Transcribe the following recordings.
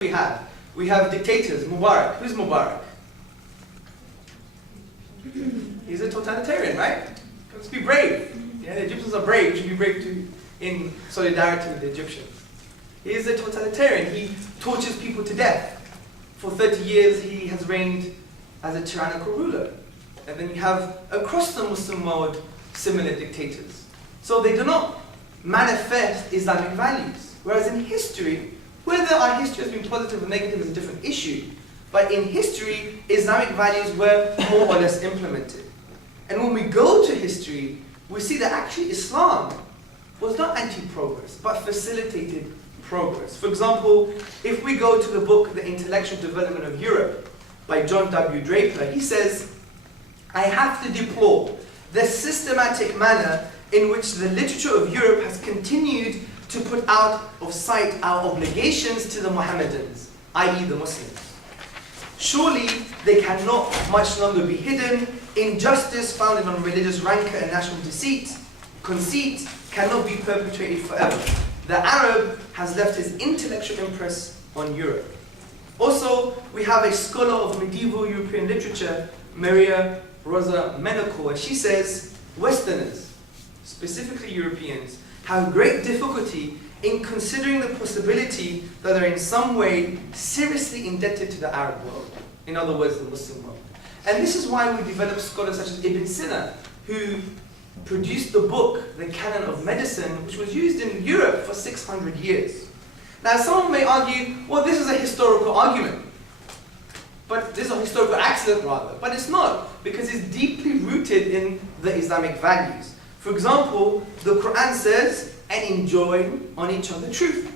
we have? We have dictators. Mubarak. Who's Mubarak? He's a totalitarian, right? Let's be brave. Yeah, the Egyptians are brave. We should be brave too, in solidarity with the Egyptians. He is a totalitarian. He tortures people to death. For 30 years, he has reigned as a tyrannical ruler. And then you have, across the Muslim world, similar dictators. So they do not manifest Islamic values. Whereas in history, whether our history has been positive or negative is a different issue. But in history, Islamic values were more or less implemented. And when we go to history, we see that actually Islam was not anti-progress, but facilitated progress. For example, if we go to the book, The Intellectual Development of Europe, by John W. Draper, he says, I have to deplore the systematic manner in which the literature of Europe has continued to put out of sight our obligations to the Mohammedans, i.e. the Muslims. Surely they cannot much longer be hidden. Injustice founded on religious rancor and national conceit cannot be perpetuated forever. The Arab has left his intellectual impress on Europe. Also, we have a scholar of medieval European literature, Maria Rosa Menacourt, and she says, Westerners, specifically Europeans, have great difficulty in considering the possibility that they're in some way seriously indebted to the Arab world, in other words, the Muslim world. And this is why we developed scholars such as Ibn Sina, who produced the book, The Canon of Medicine, which was used in Europe for 600 years. Now, someone may argue, well, this is a historical argument. But this is a historical accident, rather. But it's not, because it's deeply rooted in the Islamic values. For example, the Quran says, and enjoy on each other truth.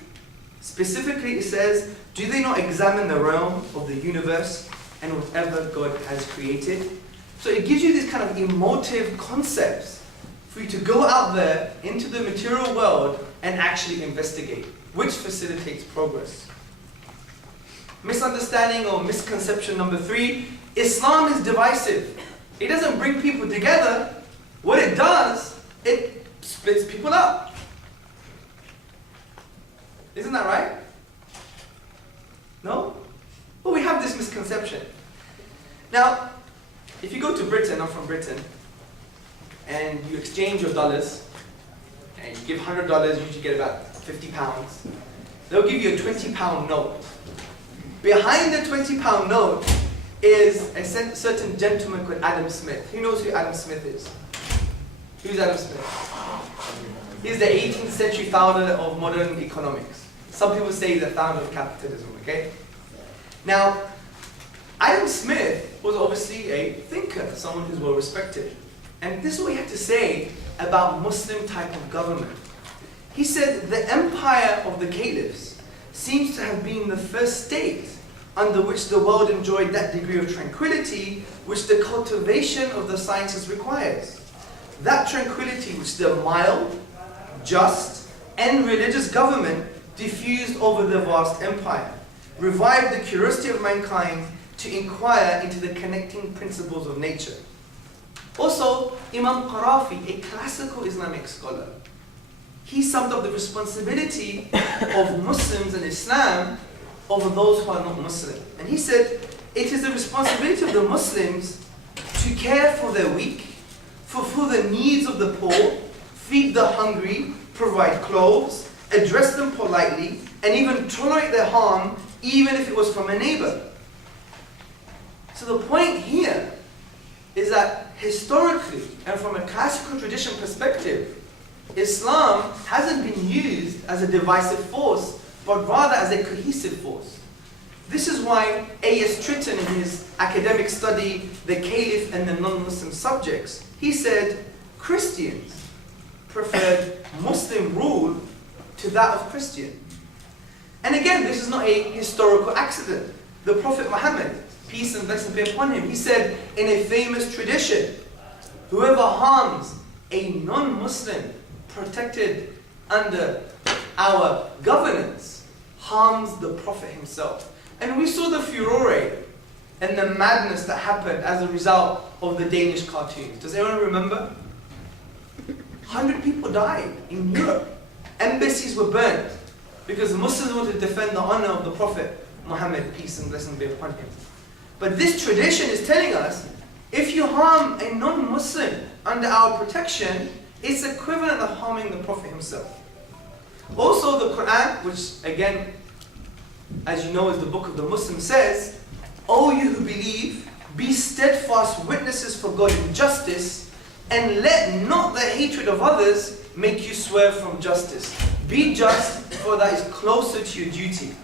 Specifically, it says, do they not examine the realm of the universe and whatever God has created? So it gives you these kind of emotive concepts for you to go out there into the material world and actually investigate, which facilitates progress. Misunderstanding or misconception number 3, Islam is divisive. It doesn't bring people together. What it does, it splits people up. Isn't that right? No? Well, we have this misconception. Now, if you go to Britain, I'm from Britain, and you exchange your dollars, and you give $100, you usually get about £50. They'll give you a £20 note. Behind the £20 note is a certain gentleman called Adam Smith. Who knows who Adam Smith is? Who's Adam Smith? He's the 18th century founder of modern economics. Some people say he's the founder of capitalism, okay? Now, Adam Smith was obviously a thinker, someone who's well respected. And this is what he had to say about Muslim type of government. He said, the empire of the caliphs seems to have been the first state under which the world enjoyed that degree of tranquility which the cultivation of the sciences requires. That tranquility which the mild, just, and religious government diffused over the vast empire, revived the curiosity of mankind to inquire into the connecting principles of nature. Also, Imam Qarafi, a classical Islamic scholar, he summed up the responsibility of Muslims and Islam over those who are not Muslim. And he said, it is the responsibility of the Muslims to care for their weak, fulfill the needs of the poor, feed the hungry, provide clothes, address them politely, and even tolerate their harm, even if it was from a neighbor. So the point here is that historically, and from a classical tradition perspective, Islam hasn't been used as a divisive force, but rather as a cohesive force. This is why A.S. Tritton, in his academic study, The Caliph and the Non-Muslim Subjects, he said, Christians preferred Muslim rule to that of Christian. And again, this is not a historical accident. The Prophet Muhammad, peace and blessing be upon him, he said in a famous tradition, whoever harms a non-Muslim protected under our governance harms the Prophet himself. And we saw the furore and the madness that happened as a result of the Danish cartoons. Does anyone remember? 100 people died in Europe. Embassies were burnt because the Muslims wanted to defend the honor of the Prophet Muhammad, peace and blessing be upon him. But this tradition is telling us, if you harm a non-Muslim under our protection, it's equivalent of harming the Prophet himself. Also the Quran, which again, as you know, is the book of the Muslim, says, O you who believe, be steadfast witnesses for God in justice, and let not the hatred of others make you swerve from justice. Be just, for that is closer to your duty.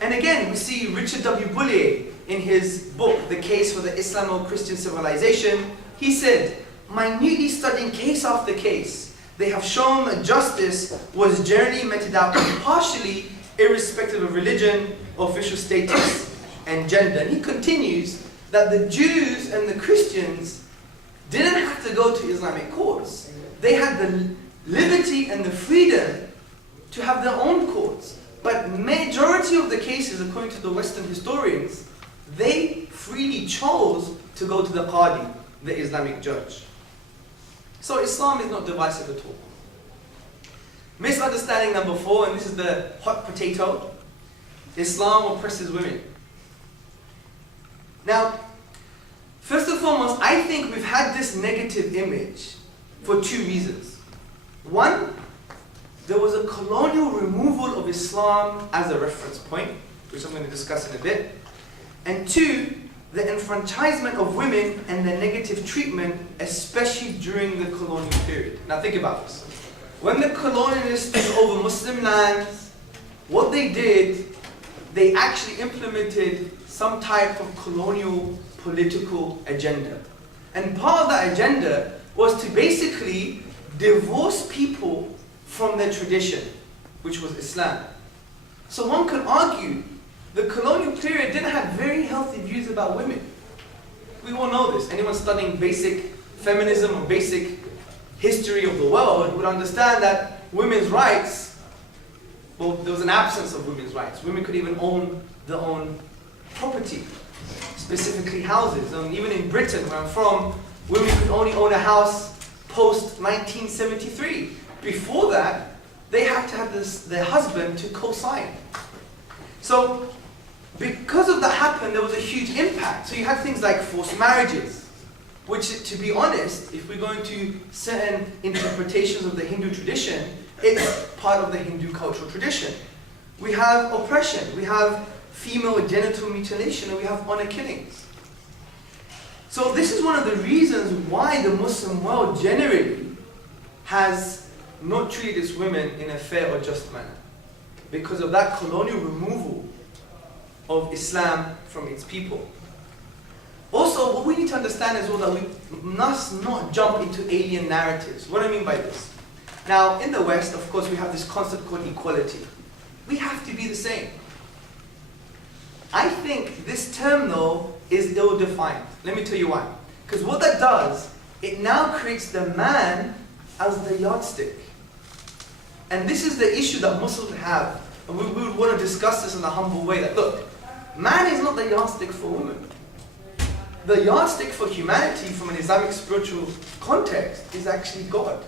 And again, we see Richard W. Bullier in his book, The Case for the Islamo-Christian Civilization. He said, minutely studying case after case, they have shown that justice was generally meted out impartially, irrespective of religion, official status, and gender. And he continues that the Jews and the Christians didn't have to go to Islamic courts. They had the liberty and the freedom to have their own courts. But majority of the cases, according to the Western historians, they freely chose to go to the Qadi, the Islamic judge. So Islam is not divisive at all. Misunderstanding number 4, and this is the hot potato. Islam oppresses women. Now, first and foremost, I think we've had this negative image for 2 reasons. One, there was a colonial removal of Islam as a reference point, which I'm going to discuss in a bit. And 2, the enfranchisement of women and the negative treatment, especially during the colonial period. Now think about this. When the colonialists took over Muslim lands, what they did, they actually implemented some type of colonial political agenda. And part of that agenda was to basically divorce people from their tradition, which was Islam. So one could argue the colonial period didn't have very healthy views about women. We all know this. Anyone studying basic feminism or basic history of the world would understand that women's rights, well, there was an absence of women's rights. Women could even own their own property, specifically houses. Even in Britain, where I'm from, women could only own a house post-1973. Before that, they had to have their husband to co-sign. So, because of that happened, there was a huge impact. So you had things like forced marriages, which, to be honest, if we're going to certain interpretations of the Hindu tradition, it's part of the Hindu cultural tradition. We have oppression, we have female genital mutilation, and we have honor killings. So this is one of the reasons why the Muslim world generally has not treated its women in a fair or just manner. Because of that colonial removal of Islam from its people. Also, what we need to understand as well, that we must not jump into alien narratives. What do I mean by this? Now, in the West, of course, we have this concept called equality. We have to be the same. I think this term, though, is ill-defined. Let me tell you why. Because what that does, it now creates the man as the yardstick. And this is the issue that Muslims have. And we would want to discuss this in a humble way. That look, man is not the yardstick for women. The yardstick for humanity from an Islamic spiritual context is actually God.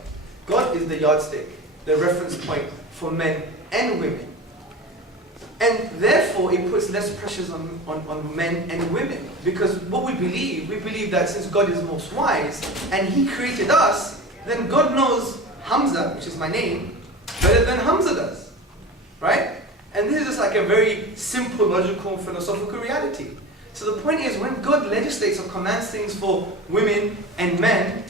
God is the yardstick, the reference point for men and women. And therefore it puts less pressures on men and women. Because what we believe that since God is most wise and He created us, then God knows Hamza, which is my name, better than Hamza does. Right? And this is just like a very simple, logical, philosophical reality. So the point is, when God legislates or commands things for women and men,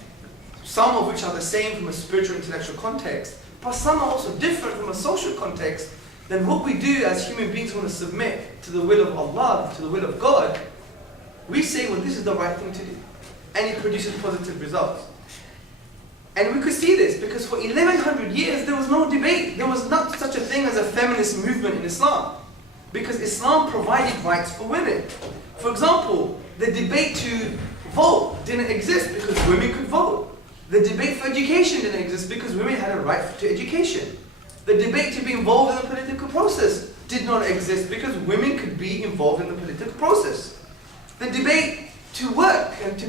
some of which are the same from a spiritual, intellectual context, but some are also different from a social context, then what we do as human beings want to submit to the will of Allah, to the will of God, we say, well, this is the right thing to do. And it produces positive results. And we could see this because for 1100 years there was no debate. There was not such a thing as a feminist movement in Islam. Because Islam provided rights for women. For example, the debate to vote didn't exist because women could vote. The debate for education didn't exist because women had a right to education. The debate to be involved in the political process did not exist because women could be involved in the political process. The debate to work and to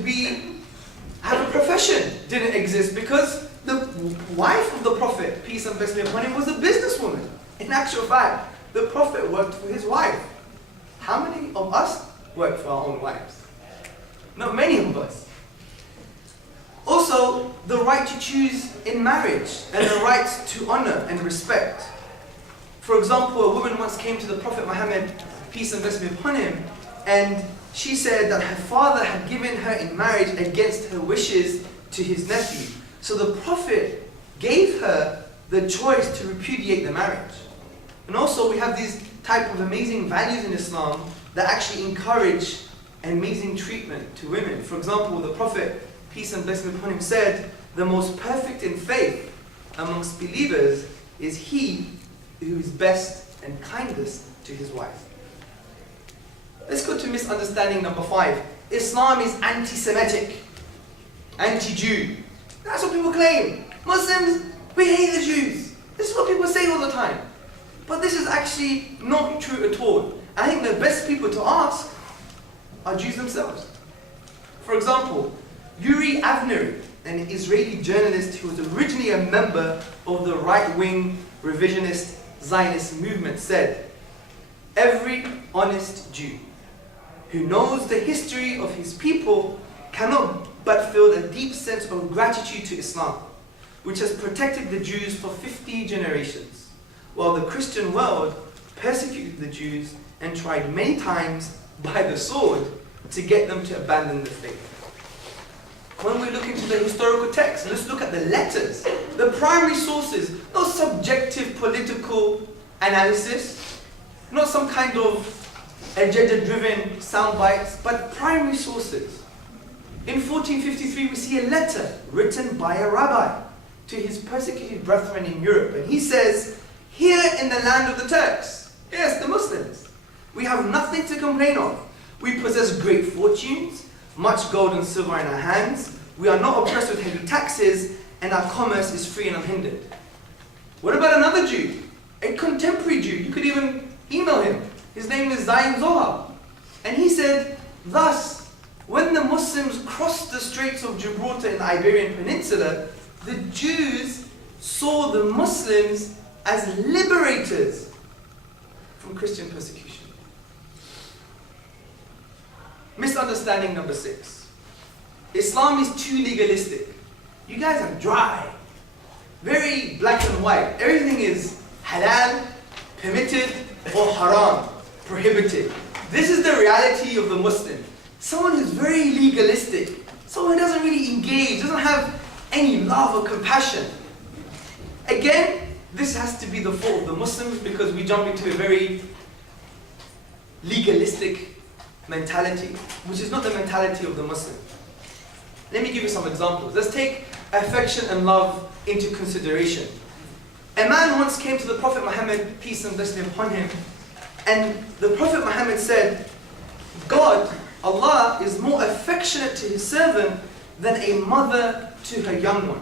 have a profession didn't exist because the wife of the Prophet, peace and blessing be upon him, was a businesswoman. In actual fact, The Prophet worked for his wife. How many of us work for our own wives? Not many of us. Also, the right to choose in marriage and the right to honor and respect. For example, a woman once came to the Prophet Muhammad, peace and blessing be upon him, and she said that her father had given her in marriage against her wishes to his nephew. So the Prophet gave her the choice to repudiate the marriage. And also we have these type of amazing values in Islam that actually encourage amazing treatment to women. For example, the Prophet, peace and blessing be upon him, said, the most perfect in faith amongst believers is he who is best and kindest to his wife. Let's go to misunderstanding number 5. Islam is anti-Semitic, anti-Jew. That's what people claim. Muslims, we hate the Jews. This is what people say all the time. But this is actually not true at all. I think the best people to ask are Jews themselves. For example, Yuri Avnery, an Israeli journalist who was originally a member of the right-wing revisionist Zionist movement, said, every honest Jew who knows the history of his people cannot but feel a deep sense of gratitude to Islam, which has protected the Jews for 50 generations, while the Christian world persecuted the Jews and tried many times by the sword to get them to abandon the faith. When we look into the historical text, let's look at the letters, the primary sources, not subjective political analysis, not some kind of agenda-driven sound bites, but primary sources. In 1453, we see a letter written by a rabbi to his persecuted brethren in Europe. And he says, here in the land of the Turks, yes, the Muslims, we have nothing to complain of. We possess great fortunes, much gold and silver in our hands. We are not oppressed with heavy taxes, and our commerce is free and unhindered. What about another Jew? A contemporary Jew. You could even email him. His name is Zayn Zohar. And he said, thus, when the Muslims crossed the Straits of Gibraltar in the Iberian Peninsula, the Jews saw the Muslims as liberators from Christian persecution. Misunderstanding number 6. Islam is too legalistic. You guys are dry. Very black and white. Everything is halal, permitted, or haram, prohibited. This is the reality of the Muslim. Someone who's very legalistic. Someone who doesn't really engage, doesn't have any love or compassion. Again, this has to be the fault of the Muslims because we jump into a very legalistic mentality, which is not the mentality of the Muslim. Let me give you some examples. Let's take affection and love into consideration. A man once came to the Prophet Muhammad, peace and blessing upon him, and the Prophet Muhammad said, God, Allah, is more affectionate to his servant than a mother to her young ones.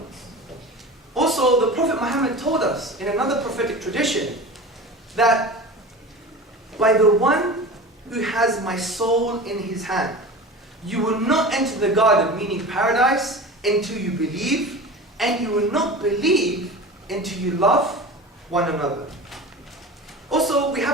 Also, the Prophet Muhammad told us in another prophetic tradition that by the one who has my soul in his hand, you will not enter the garden, meaning paradise, until you believe, and you will not believe until you love one another. Also, we have